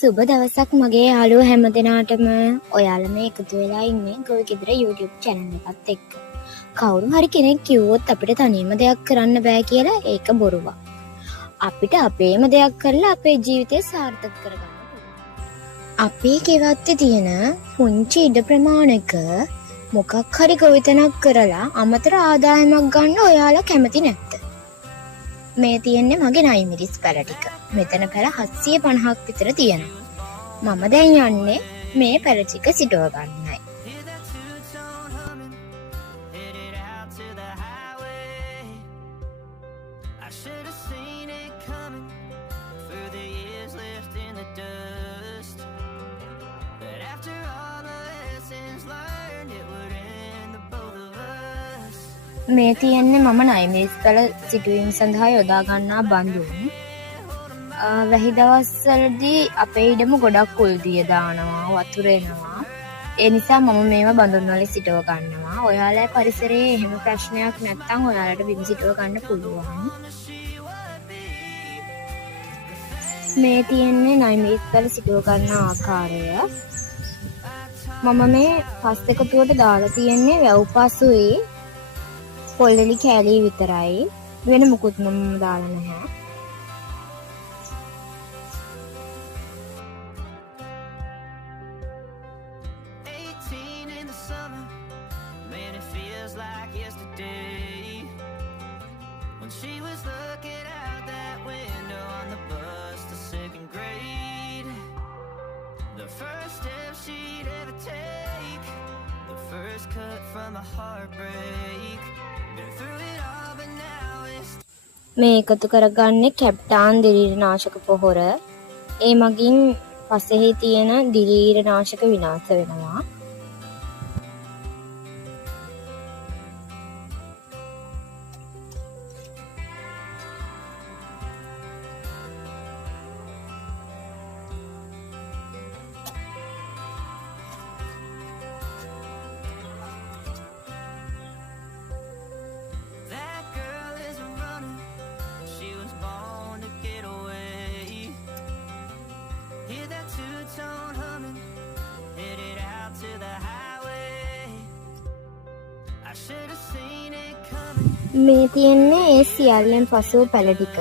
සුබ දවසක් මගේ යාළුවෝ හැමදෙනාටම. ඔයාලා මේ එකතු වෙලා ඉන්නේ ගොවි ගෙදර YouTube channel එකත් එක්ක. කවුරු හරි කෙනෙක් කිව්වොත් අපිට තනියම දෙයක් කරන්න බෑ කියලා ඒක බොරුවක්. අපිට අපේම දෙයක් කරලා අපේ ජීවිතය සාර්ථක කරගන්න පුළුවන්. අපේ ගෙවත්තේ තියෙන පුංචි ඉඩ ප්‍රමාණයක මොකක් හරි ගොවිතැනක් කරලා අමතර ආදායමක් ගන්න ඔයාලා කැමති නැද්ද? මේ තියෙන්නේ මගේ නයිමිරිස් පැල ටික. මෙතන පැල 750ක් විතර තියෙනවා. මම දැන් යන්නේ මේ පැල ටික සිටව ගන්නයි. මේ තියෙන්නේ මම නයිමිරිස් පැල සිටුවීම සඳහා යොදා ගන්නා බඳුන්. වැහි දවස්වලදී අපේ ඉඩම ගොඩක් කුල්දිය දානවා, වතුර එනවා. ඒ නිසා මම මේවා බඳුන් වල සිටව ගන්නවා. ඔයාලා පරිසරයේ එහෙම ප්‍රශ්නයක් නැත්නම් ඔයාලට බිම් සිටව ගන්න පුළුවන්. මේ තියෙන්නේ නයිමිරිස් පැල සිටව ගන්න ආකාරය. මම මේ පස් එකතුවට දාලා තියෙන්නේ වැව් පසුයි පොල්ලලි කෑලි විතරයි. වෙන මුකුත් මම දාලා නැහැ. මේ එකතු කරගන්නේ කැප්ටාන් දිලීරනාශක පොහොර. ඒ මගින් පසෙහි තියෙන දිලීරනාශක විනාශ වෙනවා. මේ තියෙන්නේ ඒ සියල්ලෙන් පසුව පැල ටික.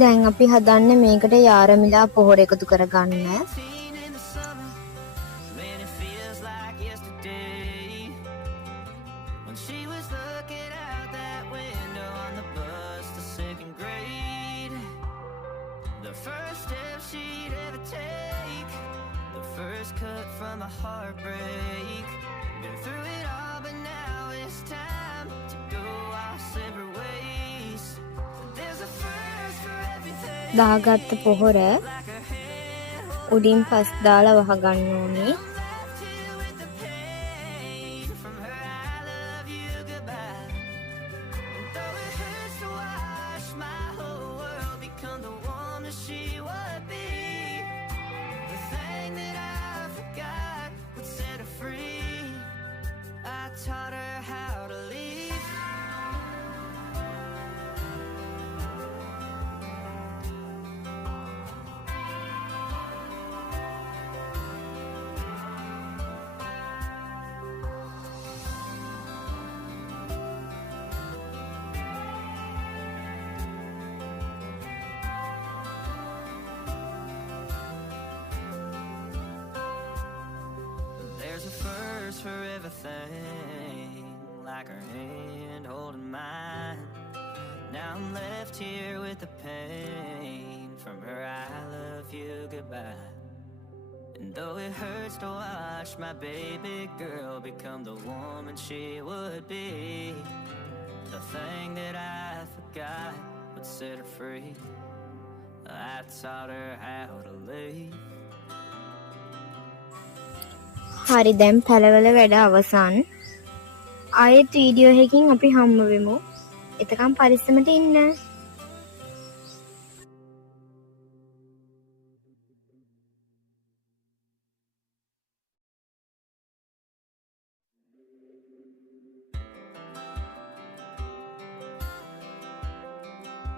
දැන් අපි හදන්නේ මේකට යාරමිලා පොහොර එකතු කරගන්න. දාගත්ත පොහොර උඩින් පස් දාලා වහගන්න ඕනේ. For everything, like her hand holding mine. Now I'm left here with the pain from her I love you goodbye. And though it hurts to watch my baby girl become the woman she would be, the thing that I forgot would set her free. I taught her how to live. හරි දැන් පැලවල වැඩ අවසන්. ආයෙත් වීඩියෝ එකකින් අපි හම්බ වෙමු. එතකම් පරිස්සමට ඉන්න.